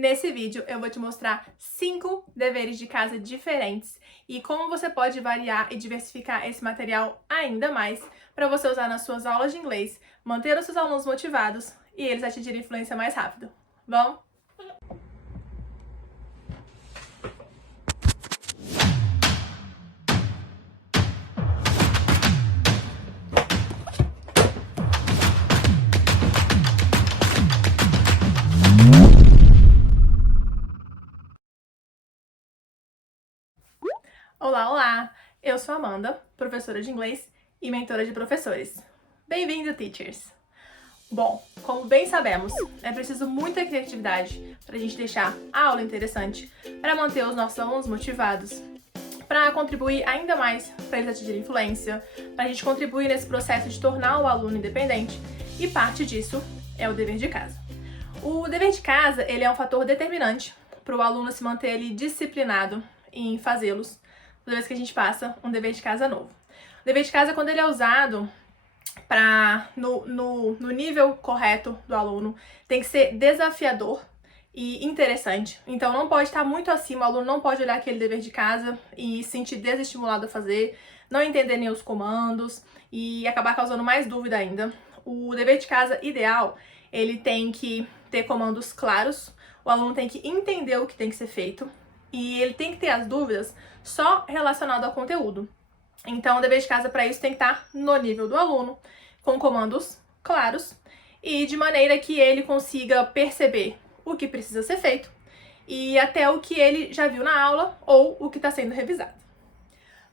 Nesse vídeo eu vou te mostrar 5 deveres de casa diferentes e como você pode variar e diversificar esse material ainda mais para você usar nas suas aulas de inglês, manter os seus alunos motivados e eles atingirem influência mais rápido. Vamos? Olá, olá! Eu sou a Amanda, professora de inglês e mentora de professores. Bem-vindo, teachers! Bom, como bem sabemos, é preciso muita criatividade para a gente deixar a aula interessante, para manter os nossos alunos motivados, para contribuir ainda mais para eles atingirem influência, para a gente contribuir nesse processo de tornar o aluno independente, e parte disso é o dever de casa. O dever de casa, ele é um fator determinante para o aluno se manter ali disciplinado em fazê-los toda vez que a gente passa um dever de casa novo. O dever de casa, quando ele é usado no nível correto do aluno, tem que ser desafiador e interessante. Então não pode estar muito acima, o aluno não pode olhar aquele dever de casa e se sentir desestimulado a fazer, não entender nem os comandos e acabar causando mais dúvida ainda. O dever de casa ideal, ele tem que ter comandos claros, o aluno tem que entender o que tem que ser feito e ele tem que ter as dúvidas só relacionado ao conteúdo. Então o dever de casa para isso tem que estar no nível do aluno, com comandos claros e de maneira que ele consiga perceber o que precisa ser feito e até o que ele já viu na aula ou o que está sendo revisado.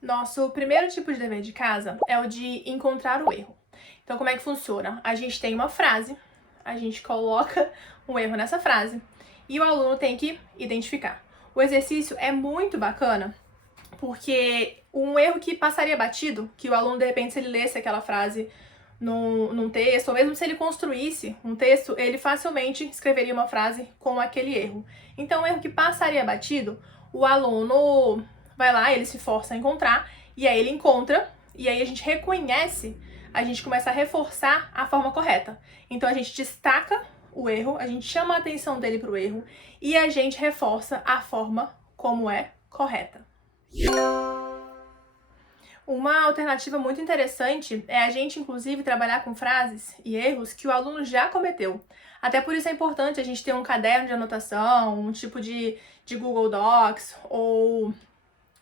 Nosso primeiro tipo de dever de casa é o de encontrar o erro. Então como é que funciona? A gente tem uma frase, a gente coloca um erro nessa frase e o aluno tem que identificar. O exercício é muito bacana porque um erro que passaria batido, que o aluno de repente se ele lesse aquela frase num texto, ou mesmo se ele construísse um texto, ele facilmente escreveria uma frase com aquele erro. Então, um erro que passaria batido, o aluno vai lá, ele se força a encontrar, e aí ele encontra, e aí a gente reconhece, a gente começa a reforçar a forma correta. Então, a gente destaca o erro, a gente chama a atenção dele para o erro, e a gente reforça a forma como é correta. Uma alternativa muito interessante é a gente, inclusive, trabalhar com frases e erros que o aluno já cometeu. Até por isso é importante a gente ter um caderno de anotação, um tipo de Google Docs, ou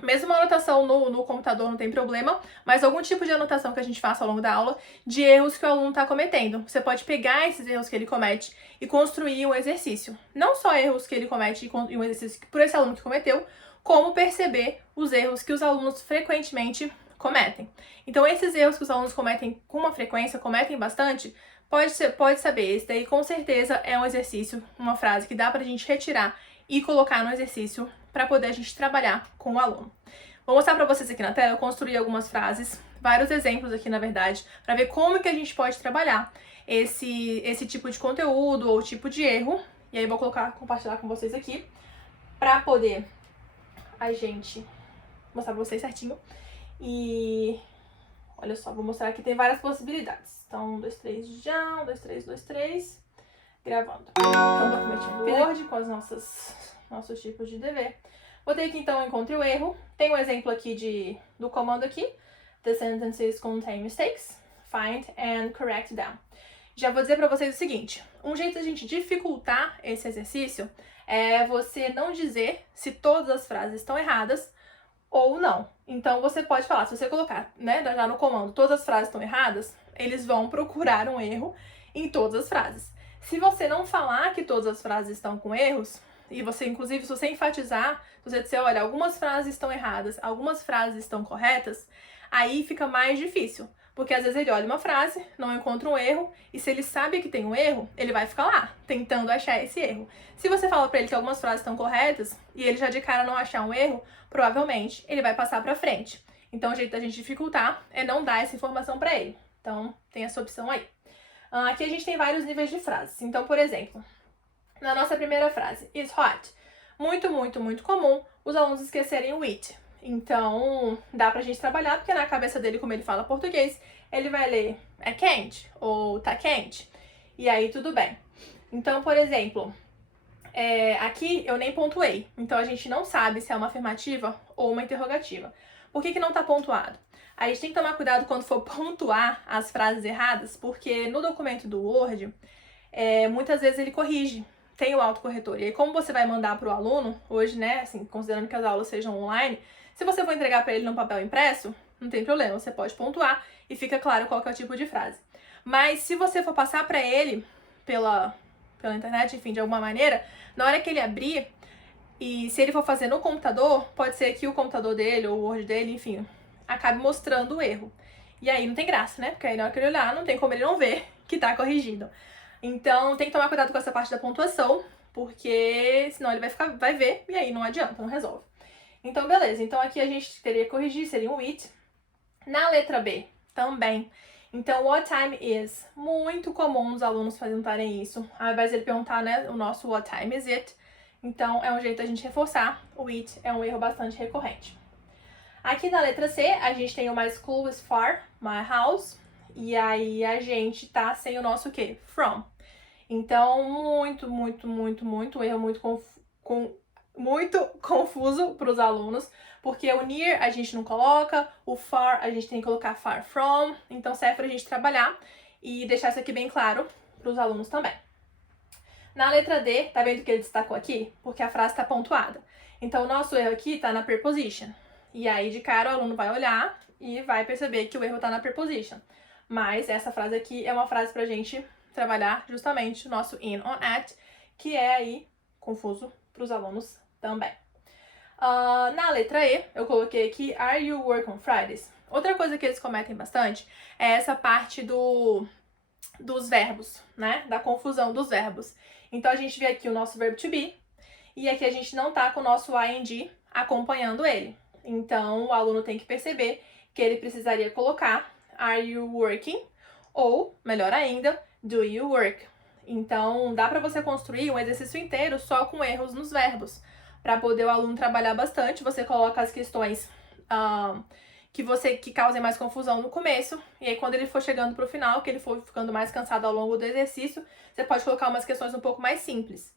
mesmo uma anotação no computador não tem problema, mas algum tipo de anotação que a gente faça ao longo da aula de erros que o aluno está cometendo. Você pode pegar esses erros que ele comete e construir um exercício. Não só erros que ele comete e um exercício por esse aluno que cometeu, como perceber os erros que os alunos frequentemente cometem. Então, esses erros que os alunos cometem com uma frequência, cometem bastante, pode saber, esse daí com certeza é um exercício, uma frase que dá pra gente retirar e colocar no exercício para poder a gente trabalhar com o aluno. Vou mostrar pra vocês aqui na tela, eu construí algumas frases, vários exemplos aqui na verdade, para ver como que a gente pode trabalhar esse tipo de conteúdo ou tipo de erro. E aí vou compartilhar com vocês aqui, para poder a gente mostrar pra vocês certinho. E olha só, vou mostrar aqui, tem várias possibilidades. Então, 1, 2, 3 já, 1, 2, 3, 2, 3, gravando. Então, documentinho do Word com os nossos tipos de dever. Botei aqui então, encontre o erro. Tem um exemplo aqui do comando aqui. The sentences contain mistakes. Find and correct them. Já vou dizer pra vocês o seguinte, um jeito de a gente dificultar esse exercício é você não dizer se todas as frases estão erradas ou não. Então você pode falar, se você colocar, né, já no comando, todas as frases estão erradas, eles vão procurar um erro em todas as frases. Se você não falar que todas as frases estão com erros, e você, inclusive, se você enfatizar, se você disser, olha, algumas frases estão erradas, algumas frases estão corretas, aí fica mais difícil. Porque às vezes ele olha uma frase, não encontra um erro, e se ele sabe que tem um erro, ele vai ficar lá, tentando achar esse erro. Se você fala pra ele que algumas frases estão corretas, e ele já de cara não achar um erro, provavelmente ele vai passar pra frente. Então o jeito da gente dificultar é não dar essa informação pra ele. Então tem essa opção aí. Aqui a gente tem vários níveis de frases. Então, por exemplo, na nossa primeira frase, it's hot. Muito, muito, muito comum os alunos esquecerem o it. Então, dá pra gente trabalhar, porque na cabeça dele, como ele fala português, ele vai ler é quente ou tá quente. E aí, tudo bem. Então, por exemplo, aqui eu nem pontuei, então a gente não sabe se é uma afirmativa ou uma interrogativa. Por que não tá pontuado? A gente tem que tomar cuidado quando for pontuar as frases erradas, porque no documento do Word, muitas vezes ele corrige, tem o autocorretor. E aí, como você vai mandar para o aluno, hoje, né, assim, considerando que as aulas sejam online, se você for entregar para ele num papel impresso, não tem problema, você pode pontuar e fica claro qual que é o tipo de frase. Mas se você for passar para ele pela internet, enfim, de alguma maneira, na hora que ele abrir, e se ele for fazer no computador, pode ser que o computador dele ou o Word dele, enfim, acabe mostrando o erro. E aí não tem graça, né? Porque aí na hora que ele olhar, não tem como ele não ver que tá corrigido. Então tem que tomar cuidado com essa parte da pontuação, porque senão ele vai ver e aí não adianta, não resolve. Então beleza, então aqui a gente teria que corrigir, seria um it. Na letra B, também. Então, what time is? Muito comum os alunos perguntarem isso. Ao invés de ele perguntar, né, o nosso what time is it? Então, é um jeito da gente reforçar. O it é um erro bastante recorrente. Aqui na letra C, a gente tem o my school is far, my house. E aí, a gente tá sem o nosso o quê? From. Então, muito erro, muito confuso para os alunos, porque o near a gente não coloca, o far a gente tem que colocar far from, então serve pra gente trabalhar e deixar isso aqui bem claro para os alunos também. Na letra D, tá vendo que ele destacou aqui? Porque a frase está pontuada. Então o nosso erro aqui tá na preposition. E aí de cara o aluno vai olhar e vai perceber que o erro tá na preposition. Mas essa frase aqui é uma frase pra gente trabalhar justamente o nosso in on at, que é aí confuso para os alunos também. Na letra E, eu coloquei aqui, are you work on Fridays? Outra coisa que eles cometem bastante é essa parte dos verbos, né? Da confusão dos verbos. Então, a gente vê aqui o nosso verbo to be, e aqui a gente não tá com o nosso ing acompanhando ele. Então, o aluno tem que perceber que ele precisaria colocar are you working? Ou, melhor ainda, do you work? Então, dá para você construir um exercício inteiro só com erros nos verbos. Para poder o aluno trabalhar bastante, você coloca as questões que causem mais confusão no começo. E aí, quando ele for chegando para o final, que ele for ficando mais cansado ao longo do exercício, você pode colocar umas questões um pouco mais simples.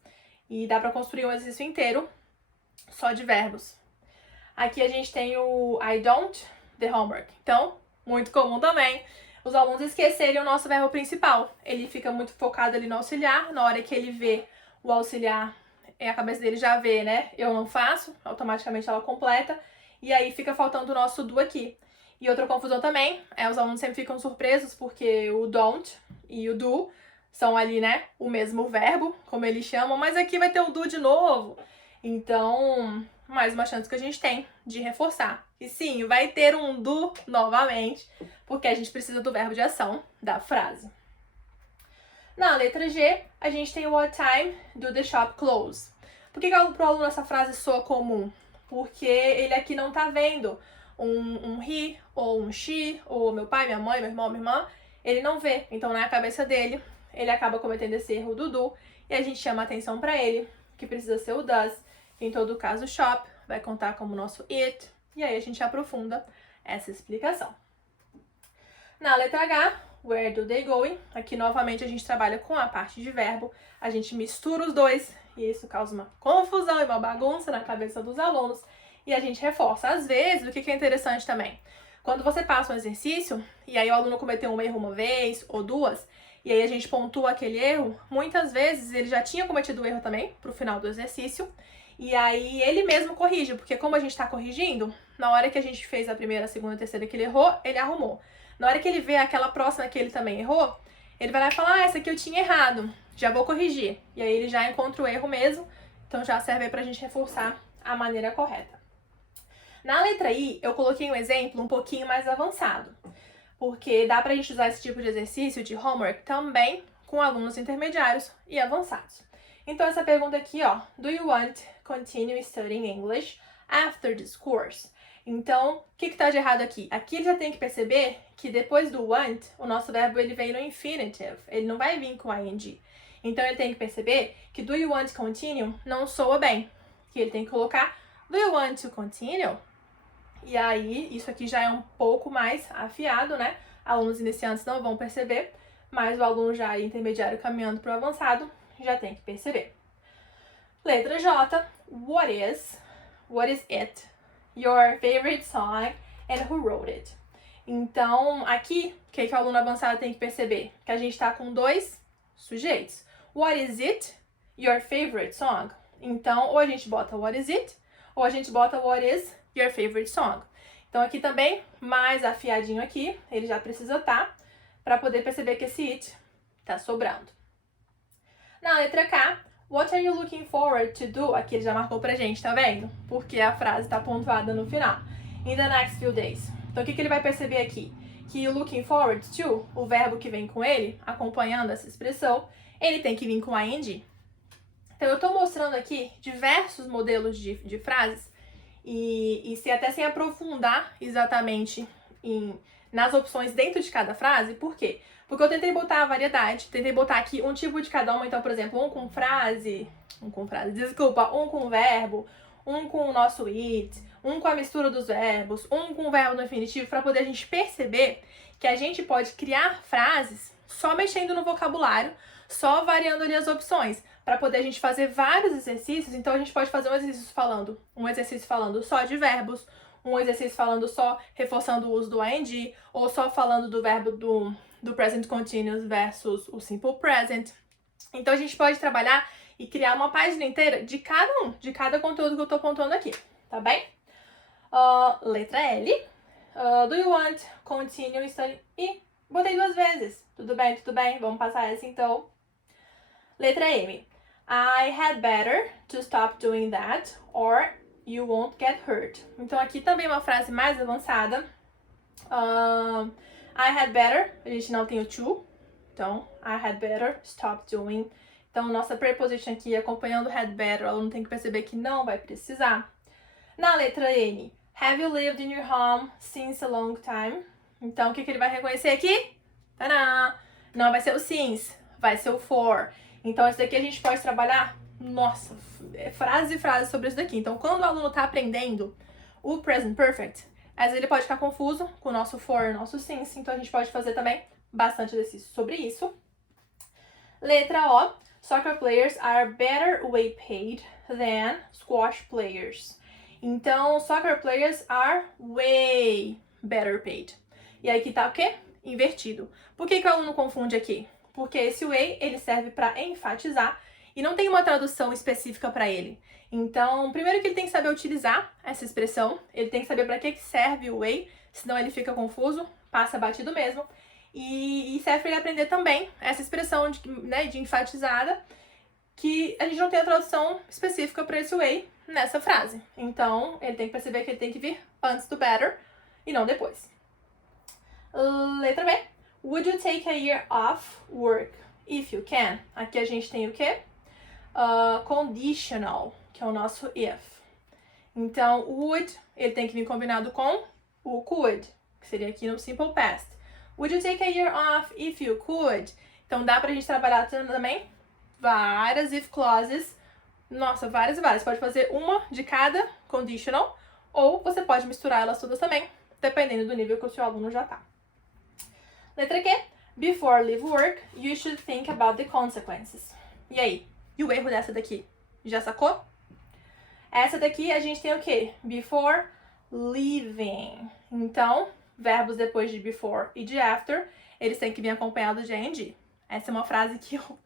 E dá para construir um exercício inteiro só de verbos. Aqui a gente tem o I don't, the homework. Então, muito comum também os alunos esquecerem o nosso verbo principal. Ele fica muito focado ali no auxiliar, na hora que ele vê o auxiliar, a cabeça dele já vê, né? Eu não faço, automaticamente ela completa, e aí fica faltando o nosso do aqui. E outra confusão também, os alunos sempre ficam surpresos porque o don't e o do são ali, né, o mesmo verbo, como eles chamam, mas aqui vai ter o do de novo. Então, mais uma chance que a gente tem de reforçar. E sim, vai ter um do novamente, porque a gente precisa do verbo de ação da frase. Na letra G, a gente tem o what time do the shop close. Por que pro aluno essa frase soa comum? Porque ele aqui não tá vendo um he, ou um she, ou meu pai, minha mãe, meu irmão, minha irmã. Ele não vê. Então, na cabeça dele, ele acaba cometendo esse erro do, e a gente chama a atenção para ele, que precisa ser o does. Em todo caso, shop vai contar como nosso it, e aí a gente aprofunda essa explicação. Na letra H, where do they going? Aqui novamente a gente trabalha com a parte de verbo, a gente mistura os dois, e isso causa uma confusão e uma bagunça na cabeça dos alunos, e a gente reforça. Às vezes, o que é interessante também? Quando você passa um exercício, e aí o aluno cometeu um erro uma vez ou duas, e aí a gente pontua aquele erro, muitas vezes ele já tinha cometido o erro também pro final do exercício, e aí ele mesmo corrige, porque como a gente tá corrigindo, na hora que a gente fez a primeira, a segunda, a terceira que ele errou, ele arrumou. Na hora que ele vê aquela próxima que ele também errou, ele vai lá e fala, essa aqui eu tinha errado, já vou corrigir. E aí ele já encontra o erro mesmo, então já serve aí pra gente reforçar a maneira correta. Na letra I, eu coloquei um exemplo um pouquinho mais avançado, porque dá pra gente usar esse tipo de exercício de homework também com alunos intermediários e avançados. Então essa pergunta aqui, ó, do you want to continue studying English after this course? Então, o que tá de errado aqui? Aqui ele já tem que perceber que depois do want, o nosso verbo ele vem no infinitive, ele não vai vir com ing. Então ele tem que perceber que do you want to continue não soa bem, que ele tem que colocar do you want to continue? E aí, isso aqui já é um pouco mais afiado, né? Alunos iniciantes não vão perceber, mas o aluno já intermediário caminhando para o avançado já tem que perceber. Letra J. What is it, your favorite song, and who wrote it? Então, aqui, o que o aluno avançado tem que perceber? Que a gente está com dois sujeitos. What is it, your favorite song? Então, ou a gente bota what is it, ou a gente bota what is your favorite song. Então, aqui também, mais afiadinho aqui, ele já precisa estar, para poder perceber que esse it está sobrando. Na letra K, what are you looking forward to do? Aqui ele já marcou pra gente, tá vendo? Porque a frase está pontuada no final. In the next few days. Então, o que ele vai perceber aqui? Que looking forward to, o verbo que vem com ele, acompanhando essa expressão, ele tem que vir com ing. Então, eu estou mostrando aqui diversos modelos de frases e até sem aprofundar exatamente nas opções dentro de cada frase. Por quê? Porque eu tentei botar a variedade, tentei botar aqui um tipo de cada uma. Então, por exemplo, um com verbo, um com o nosso it, um com a mistura dos verbos, um com o verbo no infinitivo, para poder a gente perceber que a gente pode criar frases só mexendo no vocabulário, só variando ali as opções, para poder a gente fazer vários exercícios. Então, a gente pode fazer um exercício falando só de verbos, um exercício falando só reforçando o uso do ing, ou só falando do verbo do present continuous versus o simple present. Então, a gente pode trabalhar e criar uma página inteira de cada conteúdo que eu tô pontuando aqui, tá bem? Letra L. Do you want continue studying? E botei 2 vezes. Tudo bem? Vamos passar essa então. Letra M. I had better to stop doing that or you won't get hurt. Então aqui também uma frase mais avançada. I had better, a gente não tem o to. Então, I had better stop doing. Então, nossa preposition aqui acompanhando had better, o aluno tem que perceber que não vai precisar. Na letra N, have you lived in your home since a long time? Então, o que ele vai reconhecer aqui? Tadã! Não vai ser o since, vai ser o for. Então, isso daqui a gente pode trabalhar, nossa, frases e frases sobre isso daqui. Então, quando o aluno está aprendendo o present perfect, às vezes ele pode ficar confuso com o nosso for e o nosso since. Então, a gente pode fazer também bastante exercício sobre isso. Letra O. Soccer players are better way paid than squash players. Então, soccer players are way better paid. E aí que tá o quê? Invertido. Por que o aluno confunde aqui? Porque esse way, ele serve para enfatizar e não tem uma tradução específica para ele. Então, primeiro que ele tem que saber utilizar essa expressão, ele tem que saber para que serve o way, senão ele fica confuso, passa batido mesmo. E serve para ele aprender também essa expressão de enfatizada, que a gente não tem a tradução específica para esse way nessa frase. Então, ele tem que perceber que ele tem que vir antes do better e não depois. Letra B. Would you take a year off work if you can? Aqui a gente tem o quê? Conditional, que é o nosso if. Então, would, ele tem que vir combinado com o could, que seria aqui no simple past. Would you take a year off if you could? Então, dá pra gente trabalhar também várias if clauses. Nossa, várias e várias. Pode fazer uma de cada conditional, ou você pode misturar elas todas também, dependendo do nível que o seu aluno já tá. Letra Q. Before leave work, you should think about the consequences. E aí? E o erro dessa daqui? Já sacou? Essa daqui a gente tem o quê? Before leaving. Então, verbos depois de before e de after, eles têm que vir acompanhados de ing. Essa é uma frase que eu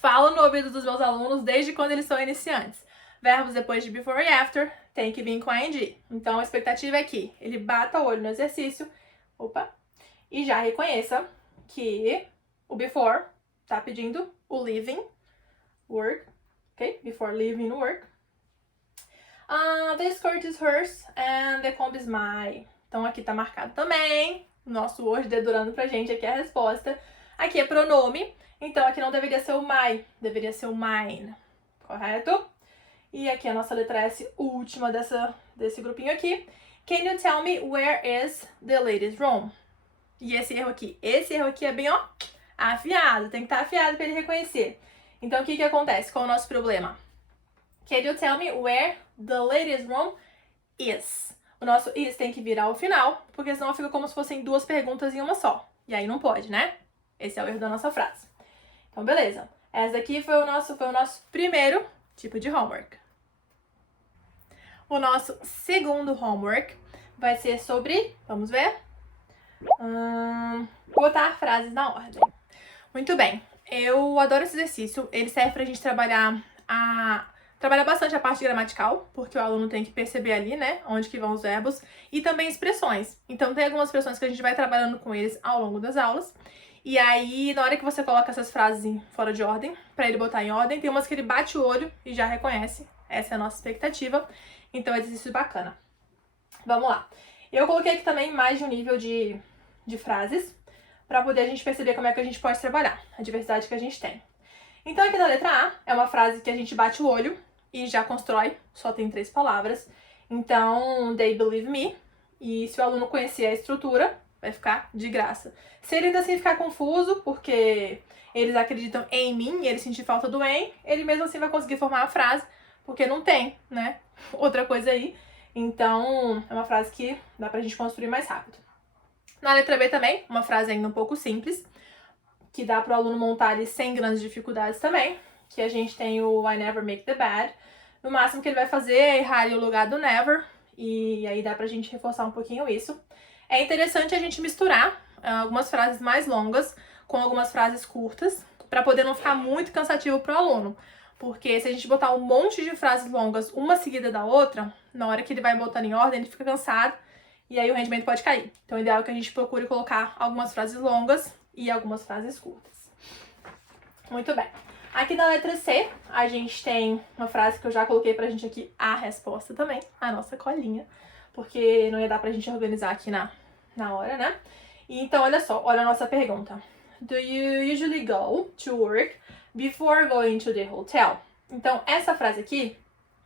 falo no ouvido dos meus alunos desde quando eles são iniciantes. Verbos depois de before e after tem que vir com ing. Então, a expectativa é que ele bata o olho no exercício, e já reconheça que o before tá pedindo o leaving work, ok? Before leaving work. The skirt is hers and the comb is mine. Então, aqui tá marcado também. O nosso Word dedurando pra gente aqui a resposta. Aqui é pronome. Então, aqui não deveria ser o my, deveria ser o mine. Correto? E aqui a nossa letra S, última desse grupinho aqui. Can you tell me where is the ladies' room? E esse erro aqui é bem, afiado. Tem que estar afiado para ele reconhecer. Então, o que acontece? Qual é o nosso problema? Can you tell me where the ladies' room is? O nosso is tem que virar ao final, porque senão fica como se fossem 2 perguntas em uma só. E aí não pode, né? Esse é o erro da nossa frase. Então, beleza. Essa daqui foi o nosso primeiro tipo de homework. O nosso segundo homework vai ser sobre, vamos ver, botar frases na ordem. Muito bem, eu adoro esse exercício, ele serve pra gente trabalhar bastante a parte gramatical, porque o aluno tem que perceber ali, né, onde que vão os verbos, e também expressões. Então tem algumas expressões que a gente vai trabalhando com eles ao longo das aulas, e aí na hora que você coloca essas frases fora de ordem, pra ele botar em ordem, tem umas que ele bate o olho e já reconhece, essa é a nossa expectativa, então é um exercício bacana. Vamos lá. Eu coloquei aqui também mais de um nível de frases, para poder a gente perceber como é que a gente pode trabalhar, a diversidade que a gente tem. Então aqui na letra A é uma frase que a gente bate o olho e já constrói, só tem 3 palavras. Então, they believe me, e se o aluno conhecer a estrutura, vai ficar de graça. Se ele ainda assim ficar confuso, porque eles acreditam em mim e ele sentir falta do em, ele mesmo assim vai conseguir formar a frase, porque não tem, né, outra coisa aí. Então, é uma frase que dá pra gente construir mais rápido. Na letra B também, uma frase ainda um pouco simples, que dá para o aluno montar ali sem grandes dificuldades também, que a gente tem o I never make the bed. No máximo que ele vai fazer é errar ali o lugar do never, e aí dá pra gente reforçar um pouquinho isso. É interessante a gente misturar algumas frases mais longas com algumas frases curtas, para poder não ficar muito cansativo para o aluno. Porque se a gente botar um monte de frases longas, uma seguida da outra, na hora que ele vai botando em ordem, ele fica cansado, e aí o rendimento pode cair. Então o ideal é que a gente procure colocar algumas frases longas e algumas frases curtas. Muito bem. Aqui na letra C, a gente tem uma frase que eu já coloquei pra gente aqui, a resposta também, a nossa colinha, porque não ia dar pra gente organizar aqui na hora, né? E então, olha só, olha a nossa pergunta. Do you usually go to work before going to the hotel? Então, essa frase aqui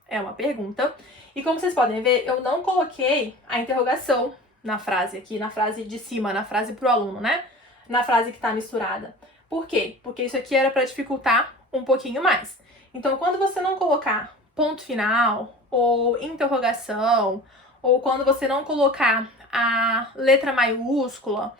é uma pergunta. E como vocês podem ver, eu não coloquei a interrogação na frase aqui, na frase de cima, na frase pro aluno, né? Na frase que tá misturada. Por quê? Porque isso aqui era para dificultar um pouquinho mais. Então, quando você não colocar ponto final, ou interrogação, ou quando você não colocar a letra maiúscula,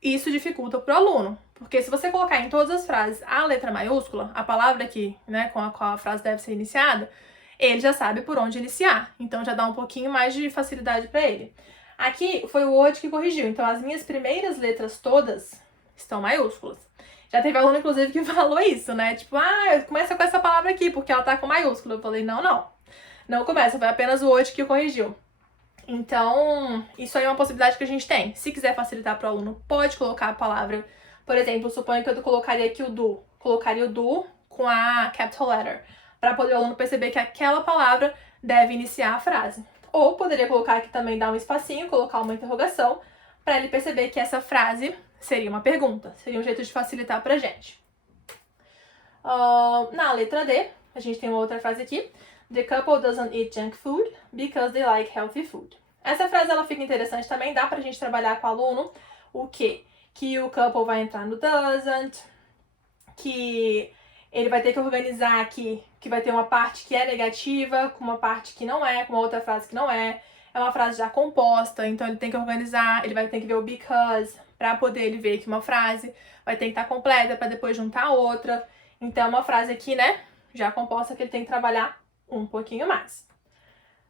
isso dificulta pro aluno. Porque se você colocar em todas as frases a letra maiúscula, a palavra aqui, né, com a qual a frase deve ser iniciada, ele já sabe por onde iniciar. Então já dá um pouquinho mais de facilidade para ele. Aqui foi o Word que corrigiu. Então as minhas primeiras letras todas estão maiúsculas. Já teve aluno, inclusive, que falou isso, né? Tipo, começa com essa palavra aqui, porque ela tá com maiúscula. Eu falei, não. Não começa, foi apenas o Word que corrigiu. Então, isso aí é uma possibilidade que a gente tem. Se quiser facilitar para o aluno, pode colocar a palavra. Por exemplo, suponho que eu colocaria aqui o do. Colocaria o do com a capital letter, para poder o aluno perceber que aquela palavra deve iniciar a frase. Ou poderia colocar aqui também, dar um espacinho, colocar uma interrogação, para ele perceber que essa frase seria uma pergunta. Seria um jeito de facilitar pra gente. Na letra D, a gente tem uma outra frase aqui. The couple doesn't eat junk food because they like healthy food. Essa frase ela fica interessante também, dá pra gente trabalhar com o aluno o quê? Que o couple vai entrar no doesn't, que ele vai ter que organizar aqui, que vai ter uma parte que é negativa, com uma parte que não é, com uma outra frase que não é. É uma frase já composta, então ele tem que organizar, ele vai ter que ver o because, para poder ele ver que uma frase vai ter que estar completa, para depois juntar outra. Então, uma frase aqui, né, já composta, que ele tem que trabalhar um pouquinho mais.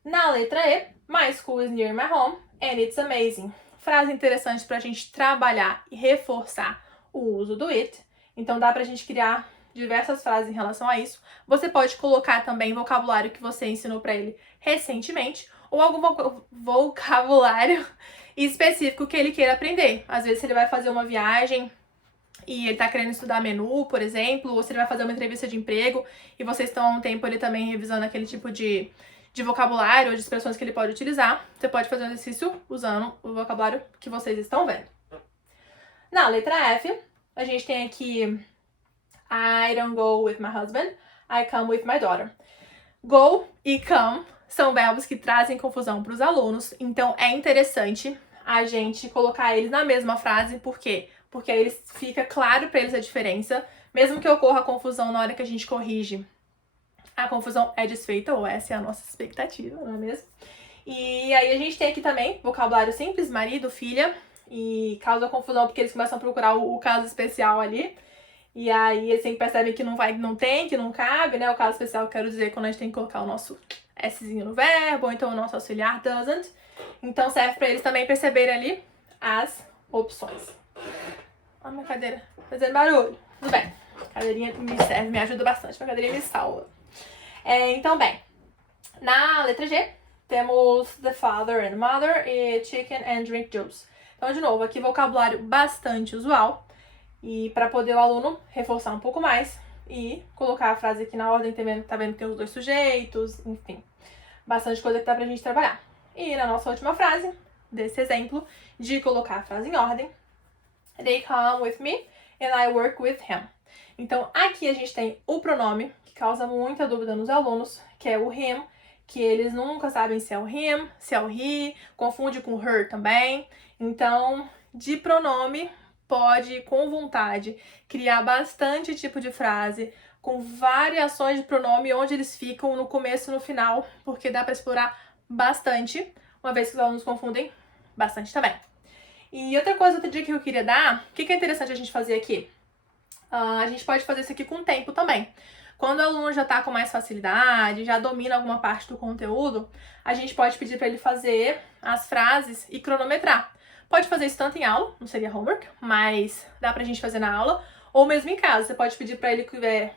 Na letra E, my school is near my home and it's amazing. Frase interessante pra gente trabalhar e reforçar o uso do it. Então, dá pra gente criar diversas frases em relação a isso. Você pode colocar também vocabulário que você ensinou pra ele recentemente, ou algum vocabulário específico que ele queira aprender. Às vezes ele vai fazer uma viagem e ele tá querendo estudar menu, por exemplo, ou se ele vai fazer uma entrevista de emprego e vocês estão há um tempo ele também revisando aquele tipo de vocabulário ou de expressões que ele pode utilizar. Você pode fazer um exercício usando o vocabulário que vocês estão vendo. Na letra F, a gente tem aqui I don't go with my husband, I come with my daughter. Go e come são verbos que trazem confusão para os alunos, então é interessante a gente colocar eles na mesma frase, por quê? Porque aí fica claro para eles a diferença, mesmo que ocorra confusão na hora que a gente corrige. A confusão é desfeita, ou essa é a nossa expectativa, não é mesmo? E aí a gente tem aqui também vocabulário simples, marido, filha, e causa confusão porque eles começam a procurar o caso especial ali. E aí, assim, percebem que não vai, não tem, que não cabe, né? O caso especial, quero dizer, quando a gente tem que colocar o nosso Szinho no verbo, ou então o nosso auxiliar doesn't. Então serve pra eles também perceberem ali as opções. Ó, minha cadeira fazendo barulho. Tudo bem. A cadeirinha me serve, me ajuda bastante. A cadeirinha me salva. Então, bem, na letra G, temos the father and mother e chicken and drink juice. Então, de novo, aqui vocabulário bastante usual. E para poder o aluno reforçar um pouco mais e colocar a frase aqui na ordem, tá vendo que tem os dois sujeitos, enfim. Bastante coisa que dá pra gente trabalhar. E na nossa última frase, desse exemplo, de colocar a frase em ordem, they come with me and I work with him. Então, aqui a gente tem o pronome, que causa muita dúvida nos alunos, que é o him, que eles nunca sabem se é o him, se é o he, confunde com her também. Então, de pronome, pode, com vontade, criar bastante tipo de frase, com variações de pronome, onde eles ficam no começo e no final, porque dá para explorar bastante, uma vez que os alunos confundem bastante também. E outra coisa, outra dica que eu queria dar, o que é interessante a gente fazer aqui? A gente pode fazer isso aqui com o tempo também. Quando o aluno já está com mais facilidade, já domina alguma parte do conteúdo, a gente pode pedir para ele fazer as frases e cronometrar. Pode fazer isso tanto em aula, não seria homework, mas dá pra gente fazer na aula, ou mesmo em casa. Você pode pedir para ele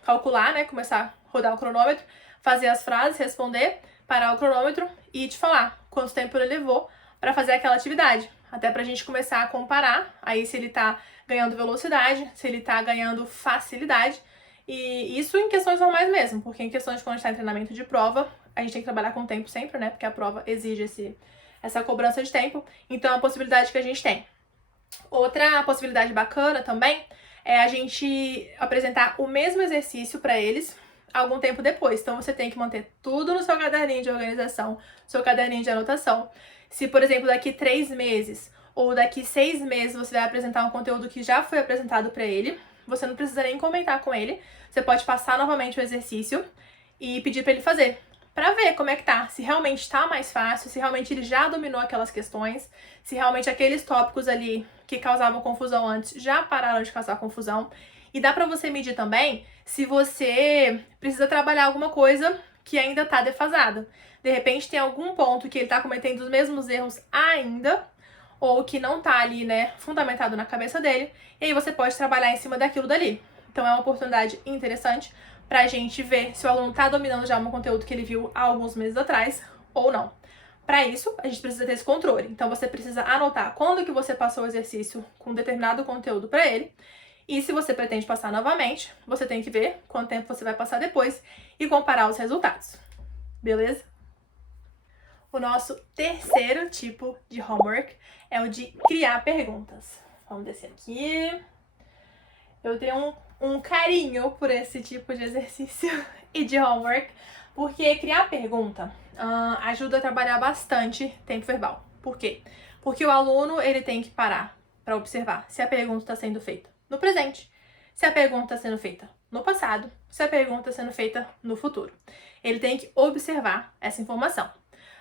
calcular, né, começar a rodar o cronômetro, fazer as frases, responder, parar o cronômetro e te falar quanto tempo ele levou para fazer aquela atividade. Até pra gente começar a comparar, aí se ele tá ganhando velocidade, se ele tá ganhando facilidade. E isso em questões normais mesmo, porque em questões de quando a gente tá em treinamento de prova, a gente tem que trabalhar com o tempo sempre, né? Porque a prova exige essa cobrança de tempo. Então é uma possibilidade que a gente tem. Outra possibilidade bacana também é a gente apresentar o mesmo exercício para eles algum tempo depois. Então você tem que manter tudo no seu caderninho de organização, seu caderninho de anotação. Se, por exemplo, daqui 3 meses ou daqui 6 meses você vai apresentar um conteúdo que já foi apresentado para ele, você não precisa nem comentar com ele. Você pode passar novamente o exercício e pedir para ele fazer, para ver como é que tá, se realmente tá mais fácil, se realmente ele já dominou aquelas questões, se realmente aqueles tópicos ali que causavam confusão antes já pararam de causar confusão. E dá pra você medir também se você precisa trabalhar alguma coisa que ainda tá defasada. De repente tem algum ponto que ele tá cometendo os mesmos erros ainda, ou que não tá ali, né, fundamentado na cabeça dele, e aí você pode trabalhar em cima daquilo dali. Então é uma oportunidade interessante pra gente ver se o aluno tá dominando já um conteúdo que ele viu há alguns meses atrás ou não. Para isso, a gente precisa ter esse controle. Então você precisa anotar quando que você passou o exercício com determinado conteúdo para ele. E se você pretende passar novamente, você tem que ver quanto tempo você vai passar depois e comparar os resultados. Beleza? O nosso terceiro tipo de homework é o de criar perguntas. Vamos descer aqui. Eu tenho um carinho por esse tipo de exercício e de homework, porque criar pergunta ajuda a trabalhar bastante tempo verbal. Por quê? Porque o aluno ele tem que parar para observar se a pergunta está sendo feita no presente, se a pergunta está sendo feita no passado, se a pergunta está sendo feita no futuro. Ele tem que observar essa informação.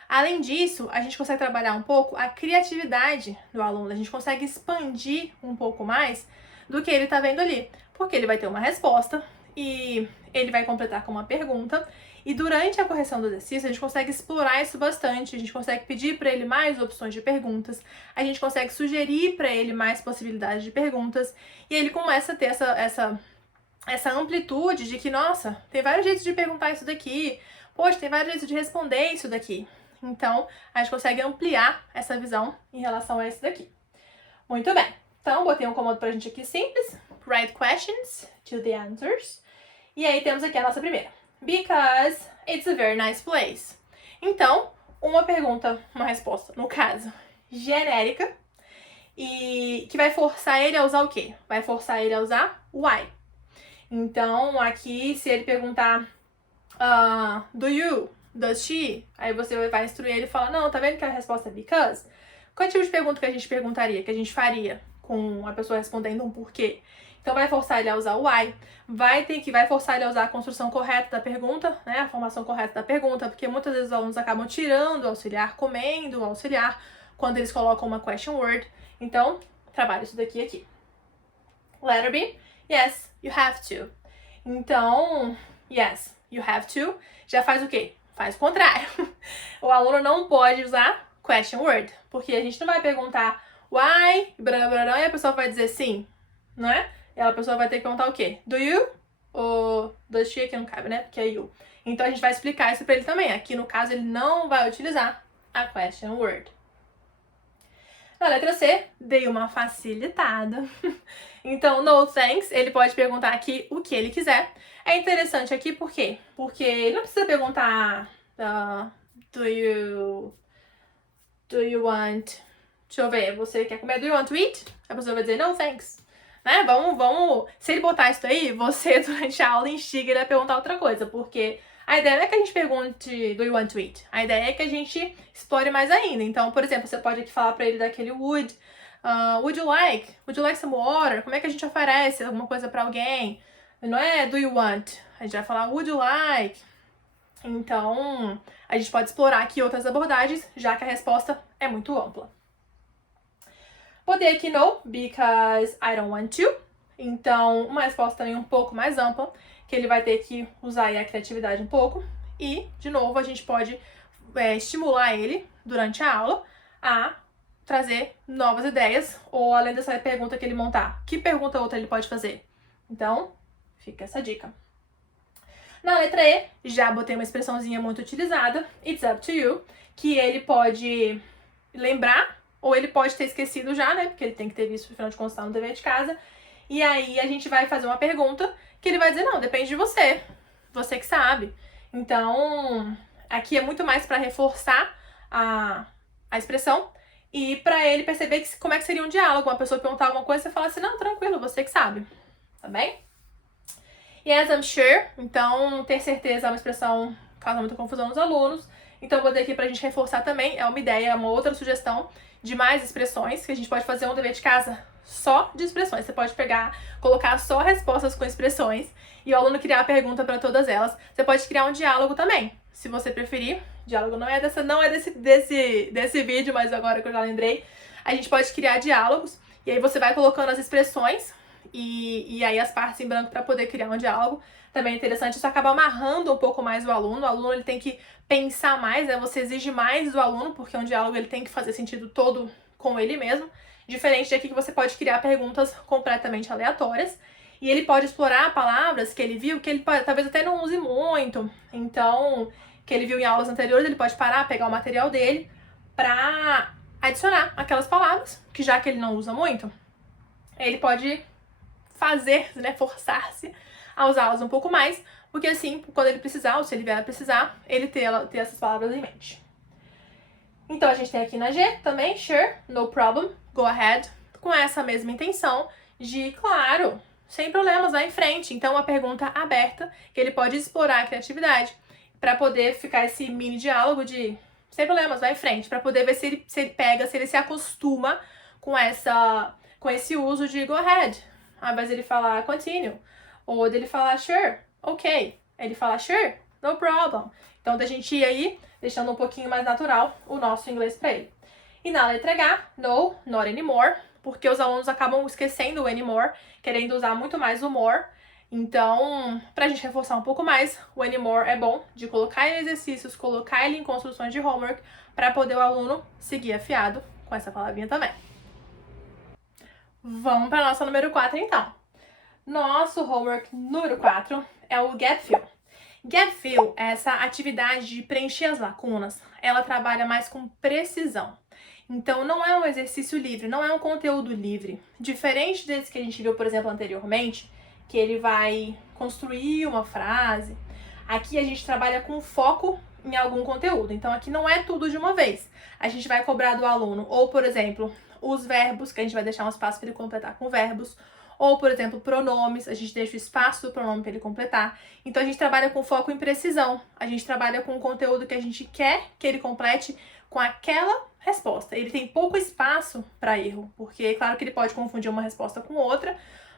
Além disso, a gente consegue trabalhar um pouco a criatividade do aluno, a gente consegue expandir um pouco mais do que ele está vendo ali, porque ele vai ter uma resposta e ele vai completar com uma pergunta. E durante a correção do exercício, a gente consegue explorar isso bastante, a gente consegue pedir para ele mais opções de perguntas, a gente consegue sugerir para ele mais possibilidades de perguntas, e ele começa a ter essa amplitude de que, nossa, tem vários jeitos de perguntar isso daqui, poxa, tem vários jeitos de responder isso daqui. Então, a gente consegue ampliar essa visão em relação a isso daqui. Muito bem. Então, botei um comando pra gente aqui simples. Write questions to the answers. E aí temos aqui a nossa primeira. Because it's a very nice place. Então, uma pergunta, uma resposta, no caso, genérica, e que vai forçar ele a usar o quê? Vai forçar ele a usar why. Então, aqui, se ele perguntar do you, does she, aí você vai instruir ele e falar, não, tá vendo que a resposta é because? Qual é o tipo de pergunta que a gente perguntaria, que a gente faria com a pessoa respondendo um porquê? Então vai forçar ele a usar o why, vai forçar ele a usar a construção correta da pergunta, né, a formação correta da pergunta, porque muitas vezes os alunos acabam tirando o auxiliar, comendo o auxiliar, quando eles colocam uma question word. Então, trabalha isso daqui aqui. Letter B, Yes, you have to. Então, yes, you have to já faz o quê? Faz o contrário. O aluno não pode usar question word, porque a gente não vai perguntar why, e a pessoa vai dizer sim, não é? E a pessoa vai ter que perguntar o quê? Do you? Ou does she aqui não cabe, né? Porque é you. Então a gente vai explicar isso pra ele também. Aqui no caso ele não vai utilizar a question word. Na letra C, dei uma facilitada. Então, no thanks, ele pode perguntar aqui o que ele quiser. É interessante aqui por quê? Porque ele não precisa perguntar do you want... Deixa eu ver, você quer comer? Do you want to eat? A pessoa vai dizer no thanks. Né? Vamos... Se ele botar isso aí, você durante a aula instiga ele a perguntar outra coisa, porque a ideia não é que a gente pergunte do you want to eat. A ideia é que a gente explore mais ainda. Então, por exemplo, você pode aqui falar pra ele daquele would you like? Would you like some water? Como é que a gente oferece alguma coisa pra alguém? Não é do you want? A gente vai falar would you like? Então, a gente pode explorar aqui outras abordagens, já que a resposta é muito ampla. Botei aqui no, because I don't want to. Então, uma resposta também um pouco mais ampla, que ele vai ter que usar aí a criatividade um pouco. E, de novo, a gente pode estimular ele, durante a aula, a trazer novas ideias, ou além dessa pergunta que ele montar, que pergunta outra ele pode fazer? Então, fica essa dica. Na letra E, já botei uma expressãozinha muito utilizada, it's up to you, que ele pode lembrar, ou ele pode ter esquecido já, né? Porque ele tem que ter visto, afinal de contas, tá no dever de casa. E aí a gente vai fazer uma pergunta que ele vai dizer, não, depende de você. Você que sabe. Então, aqui é muito mais para reforçar a expressão e para ele perceber como é que seria um diálogo. Uma pessoa perguntar alguma coisa e você falar assim, não, tranquilo, você que sabe. Tá bem? Yes, I'm sure. Então, ter certeza é uma expressão que causa muita confusão nos alunos. Então, eu vou ter aqui pra gente reforçar também. É uma ideia, é uma outra sugestão de mais expressões, que a gente pode fazer um dever de casa só de expressões. Você pode pegar, colocar só respostas com expressões e o aluno criar a pergunta para todas elas. Você pode criar um diálogo também, se você preferir. O diálogo não é desse vídeo, mas agora que eu já lembrei, a gente pode criar diálogos e aí você vai colocando as expressões e aí as partes em branco para poder criar um diálogo. Também é interessante, isso acaba amarrando um pouco mais o aluno. O aluno ele tem que pensar mais, né? Você exige mais do aluno, porque um diálogo ele tem que fazer sentido todo com ele mesmo. Diferente de aqui que você pode criar perguntas completamente aleatórias. E ele pode explorar palavras que ele viu, que ele talvez até não use muito. Então, que ele viu em aulas anteriores, ele pode parar, pegar o material dele pra adicionar aquelas palavras, que já que ele não usa muito, ele pode fazer, né, forçar-se a usá-las um pouco mais, porque assim, quando ele precisar, ou se ele vier a precisar, ele ter essas palavras em mente. Então a gente tem aqui na G também, sure, no problem, go ahead, com essa mesma intenção de, claro, sem problemas, vai em frente. Então uma pergunta aberta, que ele pode explorar a criatividade, para poder ficar esse mini diálogo de, sem problemas, vai em frente, para poder ver se ele se acostuma com esse uso de go ahead. Ao invés dele falar continue, ou dele falar sure, ok. Ele fala sure, no problem. Então, da gente ir aí, deixando um pouquinho mais natural o nosso inglês para ele. E na letra H, no, not anymore, porque os alunos acabam esquecendo o anymore, querendo usar muito mais o more. Então, pra gente reforçar um pouco mais, o anymore é bom de colocar em exercícios, colocar ele em construções de homework, para poder o aluno seguir afiado com essa palavrinha também. Vamos para nossa número 4, então. Nosso homework número 4 é o Gap Fill. Gap Fill é essa atividade de preencher as lacunas. Ela trabalha mais com precisão. Então, não é um exercício livre, não é um conteúdo livre. Diferente desse que a gente viu, por exemplo, anteriormente, que ele vai construir uma frase. Aqui a gente trabalha com foco em algum conteúdo. Então, aqui não é tudo de uma vez. A gente vai cobrar do aluno, ou, por exemplo, os verbos, que a gente vai deixar um espaço para ele completar com verbos, ou, por exemplo, pronomes, a gente deixa o espaço do pronome para ele completar. Então, a gente trabalha com foco em precisão. A gente trabalha com o conteúdo que a gente quer que ele complete com aquela resposta. Ele tem pouco espaço para erro, porque, claro que ele pode confundir uma resposta com outra,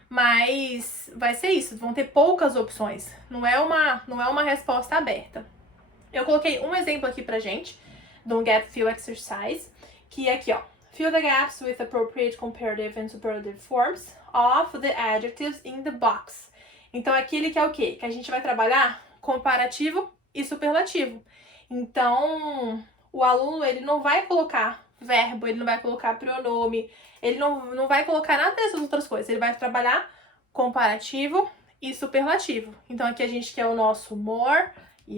mas vai ser isso, vão ter poucas opções. Não é uma resposta aberta. Eu coloquei um exemplo aqui pra gente, de um Gap Fill Exercise, que é aqui, ó. Fill the gaps with appropriate comparative and superlative forms of the adjectives in the box. Então, aqui ele quer o quê? Que a gente vai trabalhar comparativo e superlativo. Então, o aluno, ele não vai colocar verbo, ele não vai colocar pronome, ele não vai colocar nada dessas outras coisas. Ele vai trabalhar comparativo e superlativo. Então, aqui a gente quer o nosso more,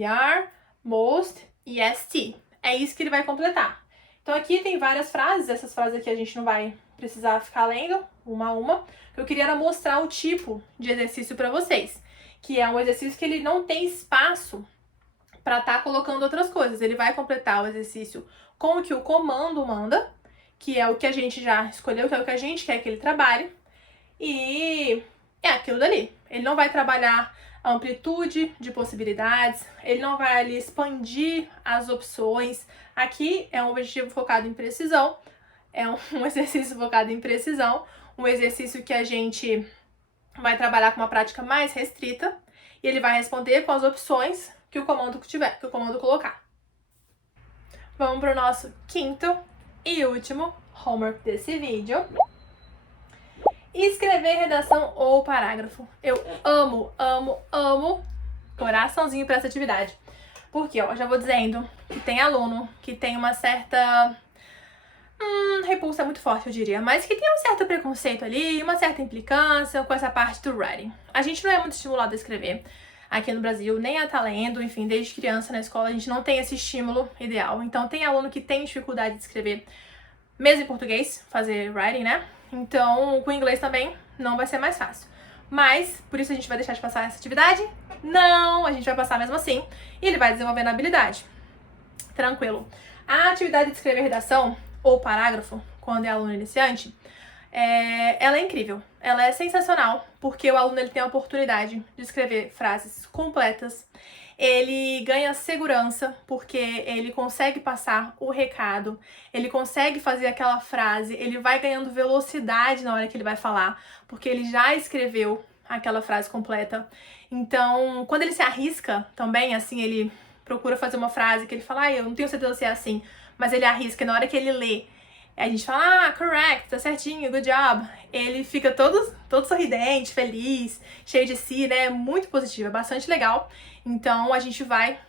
are, most e st. É isso que ele vai completar. Então, aqui tem várias frases. Essas frases aqui a gente não vai precisar ficar lendo uma a uma. Eu queria era mostrar o tipo de exercício para vocês, que é um exercício que ele não tem espaço para estar colocando outras coisas. Ele vai completar o exercício com o que o comando manda, que é o que a gente já escolheu, que é o que a gente quer que ele trabalhe, e é aquilo dali. Ele não vai trabalhar a amplitude de possibilidades, ele não vai ali expandir as opções. Aqui é um objetivo focado em precisão, é um exercício focado em precisão, um exercício que a gente vai trabalhar com uma prática mais restrita, e ele vai responder com as opções que o comando colocar. Vamos para o nosso quinto e último homework desse vídeo. Escrever redação ou parágrafo. Eu amo, amo, amo coraçãozinho para essa atividade. Porque, ó, já vou dizendo que tem aluno que tem uma certa repulsa muito forte, eu diria, mas que tem um certo preconceito ali, uma certa implicância com essa parte do writing. A gente não é muito estimulado a escrever aqui no Brasil, nem a estar lendo, enfim, desde criança na escola a gente não tem esse estímulo ideal. Então tem aluno que tem dificuldade de escrever, mesmo em português, fazer writing, né? Então com o inglês também não vai ser mais fácil. Mas, por isso a gente vai deixar de passar essa atividade? Não, a gente vai passar mesmo assim e ele vai desenvolvendo a habilidade. Tranquilo. A atividade de escrever redação ou parágrafo, quando é aluno iniciante, ela é incrível, ela é sensacional, porque o aluno ele tem a oportunidade de escrever frases completas, ele ganha segurança, porque ele consegue passar o recado, ele consegue fazer aquela frase, ele vai ganhando velocidade na hora que ele vai falar, porque ele já escreveu aquela frase completa. Então, quando ele se arrisca também, assim, ele procura fazer uma frase que ele fala, eu não tenho certeza se é assim, mas ele arrisca, e na hora que ele lê, a gente fala, correct, tá certinho, good job. Ele fica todo sorridente, feliz, cheio de si, né? Muito positivo, é bastante legal. Então, a gente vai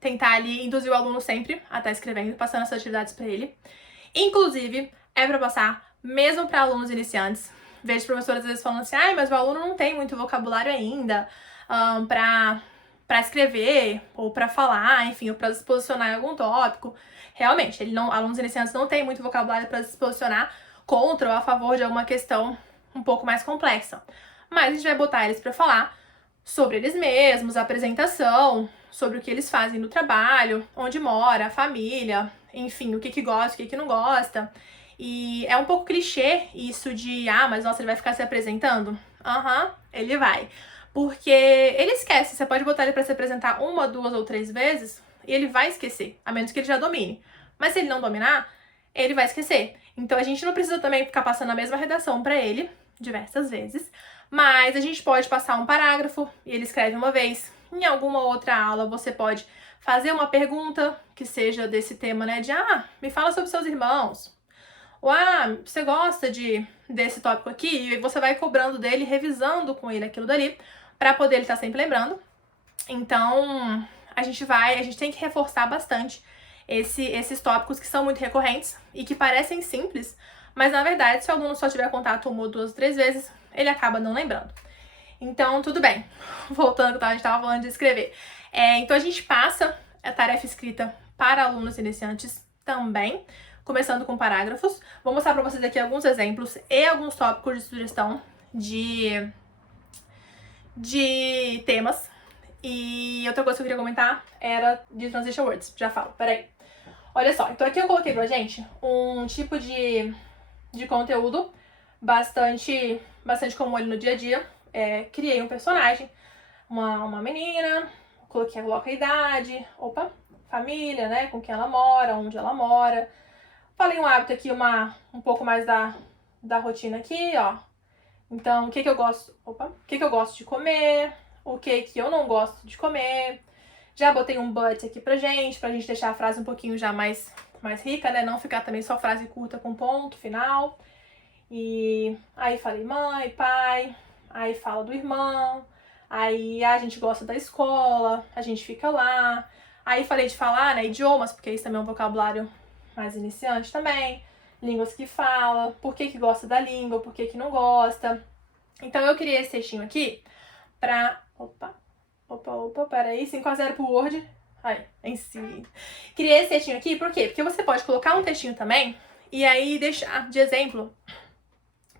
tentar ali induzir o aluno sempre a estar escrevendo, passando essas atividades pra ele. Inclusive, é pra passar mesmo pra alunos iniciantes. Vejo professores às vezes falando assim, mas o aluno não tem muito vocabulário ainda pra escrever, ou pra falar, enfim, ou pra se posicionar em algum tópico. Realmente, alunos iniciantes não têm muito vocabulário para se posicionar contra ou a favor de alguma questão um pouco mais complexa. Mas a gente vai botar eles para falar sobre eles mesmos, a apresentação, sobre o que eles fazem no trabalho, onde mora, a família, enfim, o que gosta, o que não gosta. E é um pouco clichê isso de, mas nossa, ele vai ficar se apresentando? Ele vai. Porque ele esquece, você pode botar ele para se apresentar 1, 2 ou 3 vezes, e ele vai esquecer, a menos que ele já domine. Mas se ele não dominar, ele vai esquecer. Então a gente não precisa também ficar passando a mesma redação para ele diversas vezes, mas a gente pode passar um parágrafo e ele escreve uma vez. Em alguma outra aula você pode fazer uma pergunta que seja desse tema, né? De me fala sobre seus irmãos. Ou você gosta desse tópico aqui? E você vai cobrando dele, revisando com ele aquilo dali, para poder ele estar sempre lembrando. Então, a gente tem que reforçar bastante esses tópicos que são muito recorrentes e que parecem simples, mas na verdade, se o aluno só tiver contato 1, 2, 3 vezes, ele acaba não lembrando. Então, tudo bem. Voltando ao que a gente estava falando de escrever. Então, a gente passa a tarefa escrita para alunos iniciantes também, começando com parágrafos. Vou mostrar para vocês aqui alguns exemplos e alguns tópicos de sugestão de temas. E outra coisa que eu queria comentar era de transition words. Já falo, peraí. Olha só, então aqui eu coloquei pra gente um tipo de conteúdo bastante comum ali no dia a dia. Criei um personagem, uma menina, coloquei a idade, família, né, com quem ela mora, onde ela mora. Falei um hábito aqui, um pouco mais da rotina aqui, ó. Então, o que eu gosto de comer, o que eu não gosto de comer. Já botei um but aqui pra gente deixar a frase um pouquinho já mais mais rica, né? Não ficar também só frase curta com ponto final. E aí falei mãe, pai, aí fala do irmão, aí a gente gosta da escola, a gente fica lá. Aí falei de falar, né, idiomas, porque isso também é um vocabulário mais iniciante também. Línguas que fala, por que gosta da língua, por que não gosta. Então eu criei esse textinho aqui pra... Opa, peraí, 5-0 pro Word. Aí, em si. Criei esse textinho aqui, por quê? Porque você pode colocar um textinho também e aí deixar de exemplo...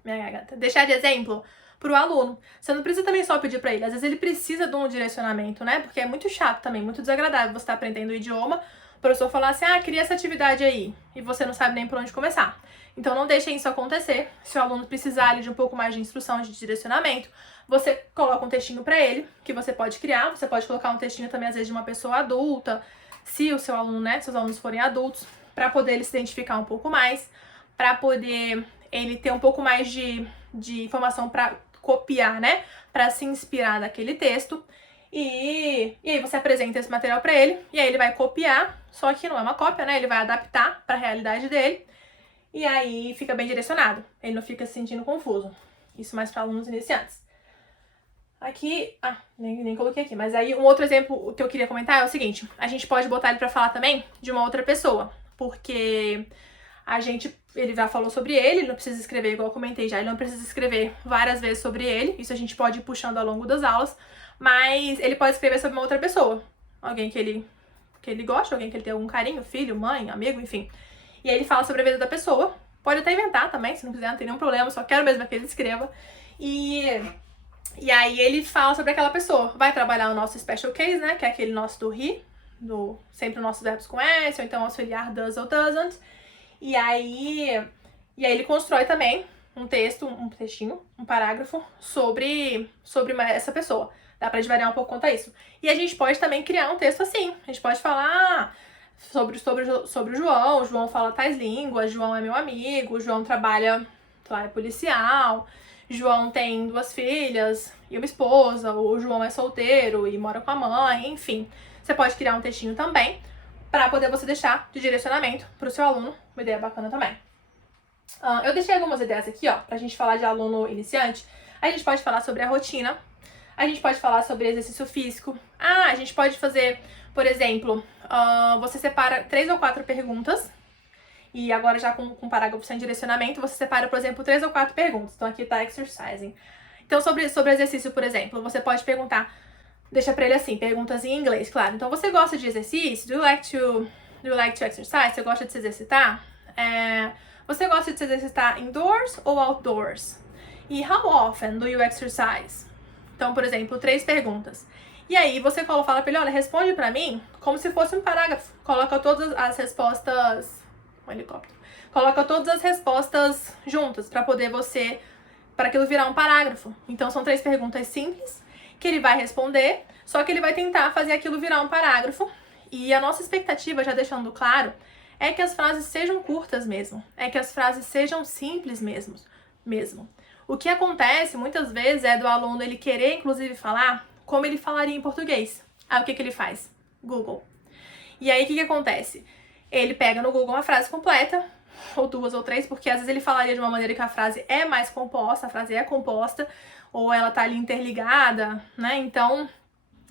Minha garganta. Deixar de exemplo pro aluno. Você não precisa também só pedir pra ele. Às vezes ele precisa de um direcionamento, né? Porque é muito chato também, muito desagradável você estar aprendendo o idioma, o professor falar assim, cria essa atividade aí, e você não sabe nem por onde começar. Então não deixem isso acontecer. Se o aluno precisar de um pouco mais de instrução, de direcionamento, você coloca um textinho pra ele, que você pode criar. Você pode colocar um textinho também, às vezes, de uma pessoa adulta, se o seu aluno, né, se os alunos forem adultos, pra poder ele se identificar um pouco mais, pra poder ele ter um pouco mais de informação pra copiar, né, pra se inspirar naquele texto. E aí você apresenta esse material pra ele, e aí ele vai copiar, só que não é uma cópia, né, ele vai adaptar pra realidade dele, e aí fica bem direcionado, ele não fica se sentindo confuso. Isso mais para alunos iniciantes. Aqui, nem coloquei aqui, mas aí um outro exemplo que eu queria comentar é o seguinte, a gente pode botar ele pra falar também de uma outra pessoa, porque ele já falou sobre ele não precisa escrever, igual eu comentei já, ele não precisa escrever várias vezes sobre ele, isso a gente pode ir puxando ao longo das aulas, mas ele pode escrever sobre uma outra pessoa, alguém que ele gosta, alguém que ele tem algum carinho, filho, mãe, amigo, enfim. E aí ele fala sobre a vida da pessoa, pode até inventar também, se não quiser, não tem nenhum problema, só quero mesmo que ele escreva. E aí ele fala sobre aquela pessoa, vai trabalhar o nosso special case, né, que é aquele nosso do he, sempre os nossos verbos com S, ou então auxiliar does ou doesn't. E aí ele constrói também um textinho, um parágrafo sobre essa pessoa. Dá pra variar um pouco quanto a isso. E a gente pode também criar um texto assim. A gente pode falar sobre o João. O João fala tais línguas, João é meu amigo, o João trabalha, é policial, João tem 2 filhas e uma esposa, o João é solteiro e mora com a mãe, enfim. Você pode criar um textinho também para poder você deixar de direcionamento para o seu aluno, uma ideia bacana também. Eu deixei algumas ideias aqui, ó, pra gente falar de aluno iniciante. A gente pode falar sobre a rotina, a gente pode falar sobre exercício físico. A gente pode fazer, por exemplo, você separa 3 ou 4 perguntas, e agora já com parágrafo sem direcionamento, você separa, por exemplo, 3 ou 4 perguntas. Então aqui tá exercising. Então sobre exercício, por exemplo, você pode perguntar, deixa pra ele assim, perguntas em inglês, claro. Então você gosta de exercício? Do you like to exercise? Você gosta de se exercitar? Você gosta de se exercitar indoors ou outdoors? E how often do you exercise? Então, por exemplo, 3 perguntas. E aí você fala pra ele, olha, responde pra mim como se fosse um parágrafo. Coloca todas as respostas... Um helicóptero. Coloca todas as respostas juntas pra aquilo virar um parágrafo. Então são 3 perguntas simples que ele vai responder, só que ele vai tentar fazer aquilo virar um parágrafo. E a nossa expectativa, já deixando claro, é que as frases sejam curtas mesmo. É que as frases sejam simples mesmo. O que acontece muitas vezes é do aluno ele querer, inclusive, falar como ele falaria em português. Aí o que ele faz? Google. E aí o que acontece? Ele pega no Google uma frase completa, ou 2 ou 3, porque às vezes ele falaria de uma maneira que a frase é mais composta, a frase é composta, ou ela tá ali interligada, né? Então,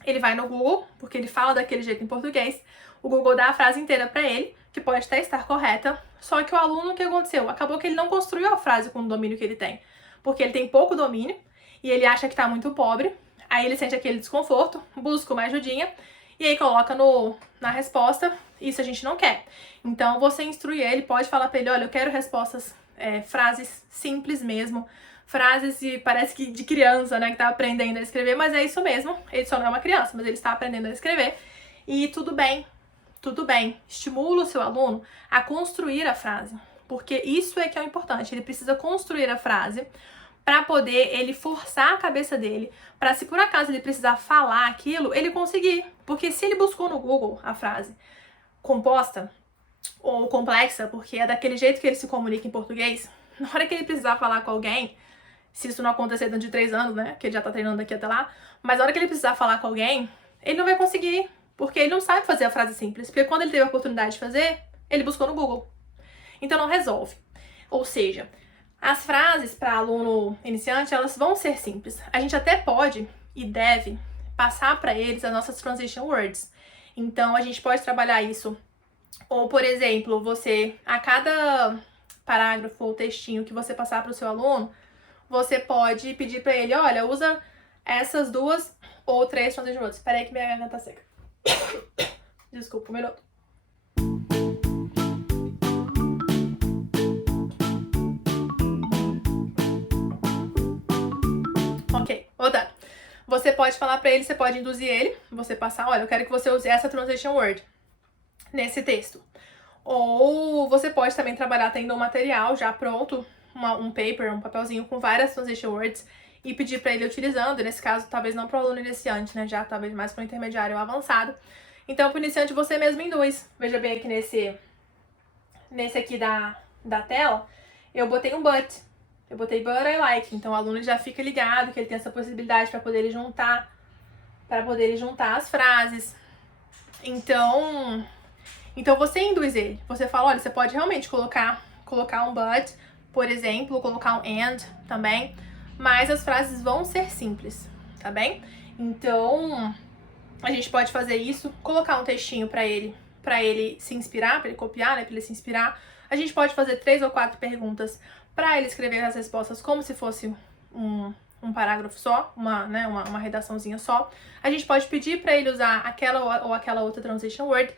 ele vai no Google, porque ele fala daquele jeito em português, o Google dá a frase inteira pra ele, que pode até estar correta, só que o aluno, o que aconteceu? Acabou que ele não construiu a frase com o domínio que ele tem, porque ele tem pouco domínio, e ele acha que tá muito pobre, aí ele sente aquele desconforto, busca uma ajudinha, e aí coloca na resposta, isso a gente não quer. Então você instrui ele, pode falar pra ele, olha, eu quero respostas, frases simples mesmo, frases parece que de criança, né, que tá aprendendo a escrever, mas é isso mesmo, ele só não é uma criança, mas ele está aprendendo a escrever, e tudo bem, estimula o seu aluno a construir a frase, porque isso é que é o importante, ele precisa construir a frase para poder ele forçar a cabeça dele, para se por acaso ele precisar falar aquilo, ele conseguir, porque se ele buscou no Google a frase composta ou complexa, porque é daquele jeito que ele se comunica em português, na hora que ele precisar falar com alguém, se isso não acontecer dentro de 3 anos, né, que ele já tá treinando daqui até lá, mas na hora que ele precisar falar com alguém, ele não vai conseguir, porque ele não sabe fazer a frase simples, porque quando ele teve a oportunidade de fazer, Ele buscou no Google. Então não resolve. Ou seja, as frases para aluno iniciante, elas vão ser simples. A gente até pode e deve passar para eles as nossas transition words. Então a gente pode trabalhar isso. Ou, por exemplo, você, a cada parágrafo ou textinho que você passar para o seu aluno, você pode pedir para ele, olha, usa essas 2 ou 3 transition words. Espera aí que minha garganta tá seca. Desculpa, um minuto. Ok, voltando. Você pode falar pra ele, você pode induzir ele, você passar, olha, eu quero que você use essa transition word nesse texto. Ou você pode também trabalhar tendo um material já pronto, um paper, um papelzinho com várias transition words e pedir pra ele utilizando, nesse caso, talvez não pro aluno iniciante, né, já talvez mais pro intermediário ou avançado. Então, pro iniciante, você mesmo induz. Veja bem aqui nesse aqui da tela, eu botei um but. Eu botei but I like, então o aluno já fica ligado que ele tem essa possibilidade para poder ele juntar as frases. Então você induz ele. Você fala, olha, você pode realmente colocar um but, por exemplo, colocar um and também, mas as frases vão ser simples, tá bem? Então, a gente pode fazer isso, colocar um textinho para ele se inspirar, para ele copiar, né, para ele se inspirar. A gente pode fazer 3 ou 4 perguntas para ele escrever as respostas como se fosse um parágrafo só, uma redaçãozinha só. A gente pode pedir para ele usar aquela ou aquela outra transition word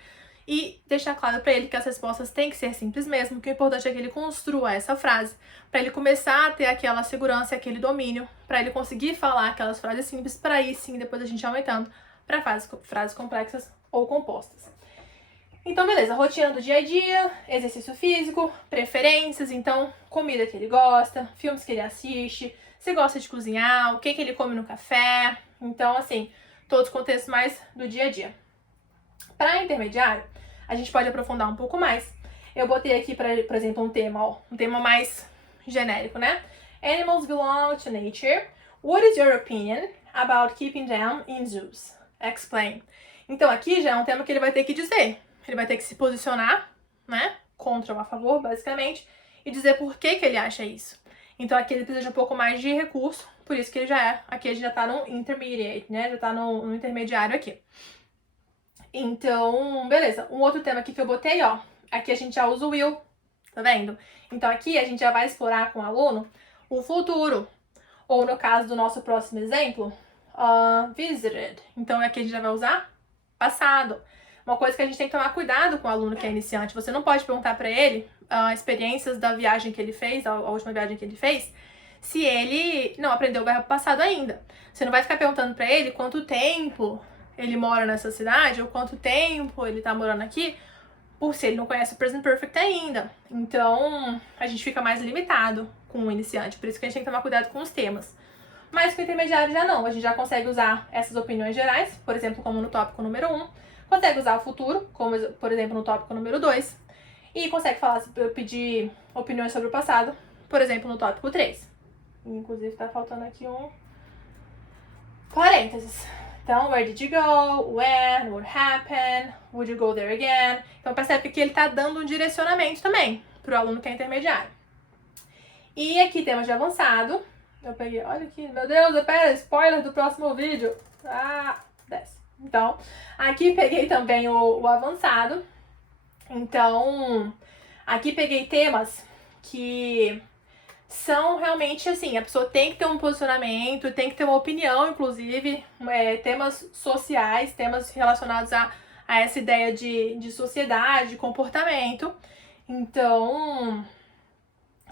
e deixar claro para ele que as respostas têm que ser simples mesmo, que o importante é que ele construa essa frase, para ele começar a ter aquela segurança, aquele domínio, para ele conseguir falar aquelas frases simples, para aí sim depois a gente aumentando para frases complexas ou compostas. Então, beleza, rotina do dia a dia, exercício físico, preferências, então, comida que ele gosta, filmes que ele assiste, se gosta de cozinhar, o que ele come no café. Então, assim, todos os contextos mais do dia a dia. Para intermediário, a gente pode aprofundar um pouco mais. Eu botei aqui, por exemplo, um tema mais genérico, né? Animals belong to nature. What is your opinion about keeping them in zoos? Explain. Então, aqui já é um tema que ele vai ter que dizer. Ele vai ter que se posicionar, né, contra ou a favor, basicamente, e dizer por que ele acha isso. Então aqui ele precisa de um pouco mais de recurso, por isso que ele aqui a gente já tá no intermediate, né, já tá no intermediário aqui. Então, beleza. Um outro tema aqui que eu botei, ó, aqui a gente já usa o will, tá vendo? Então aqui a gente já vai explorar com o aluno o futuro, ou no caso do nosso próximo exemplo, visited. Então aqui a gente já vai usar passado. Uma coisa que a gente tem que tomar cuidado com o aluno que é iniciante. Você não pode perguntar para ele experiências da viagem que ele fez, a última viagem que ele fez, se ele não aprendeu o verbo passado ainda. Você não vai ficar perguntando para ele quanto tempo ele mora nessa cidade ou quanto tempo ele tá morando aqui, por se ele não conhece o present perfect ainda. Então, a gente fica mais limitado com o iniciante. Por isso que a gente tem que tomar cuidado com os temas. Mas com o intermediário já não. A gente já consegue usar essas opiniões gerais, por exemplo, como no tópico número 1. Consegue usar o futuro, como por exemplo no tópico número 2. E consegue pedir opiniões sobre o passado, por exemplo no tópico 3. Inclusive tá faltando aqui um parênteses. Então, where did you go? When? What happened? Would you go there again? Então percebe que aqui ele tá dando um direcionamento também pro aluno que é intermediário. E aqui temas de avançado. Eu peguei, olha aqui, meu Deus, pera, spoiler do próximo vídeo. Desce. Então, aqui peguei também o avançado. Então, aqui peguei temas que são realmente assim, a pessoa tem que ter um posicionamento, tem que ter uma opinião, inclusive, temas sociais, temas relacionados a essa ideia de sociedade, de comportamento. Então,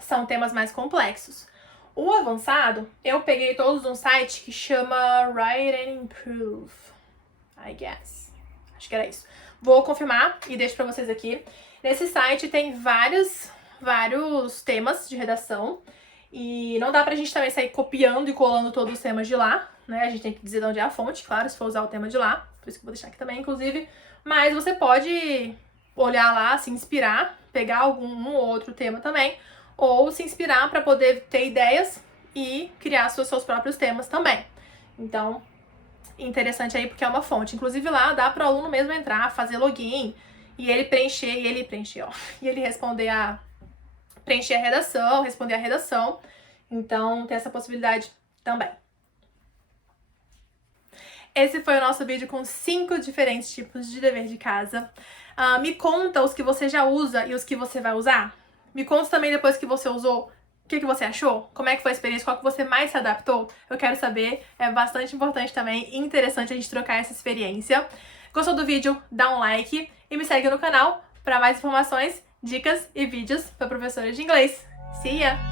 são temas mais complexos. O avançado, eu peguei todos de um site que chama Write and Improve, I guess. Acho que era isso. Vou confirmar e deixo pra vocês aqui. Nesse site tem vários temas de redação e não dá pra gente também sair copiando e colando todos os temas de lá, né? A gente tem que dizer de onde é a fonte, claro, se for usar o tema de lá. Por isso que eu vou deixar aqui também, inclusive. Mas você pode olhar lá, se inspirar, pegar algum outro tema também, ou se inspirar para poder ter ideias e criar seus próprios temas também. Então, interessante aí porque é uma fonte. Inclusive lá dá para o aluno mesmo entrar, fazer login e ele preencher, ó, e ele responder preencher a redação, responder a redação. Então, tem essa possibilidade também. Esse foi o nosso vídeo com 5 diferentes tipos de dever de casa. Me conta os que você já usa e os que você vai usar. Me conta também depois que você usou, o que você achou? Como é que foi a experiência? Qual que você mais se adaptou? Eu quero saber, é bastante importante também e interessante a gente trocar essa experiência. Gostou do vídeo? Dá um like e me segue no canal para mais informações, dicas e vídeos para professores de inglês. See ya!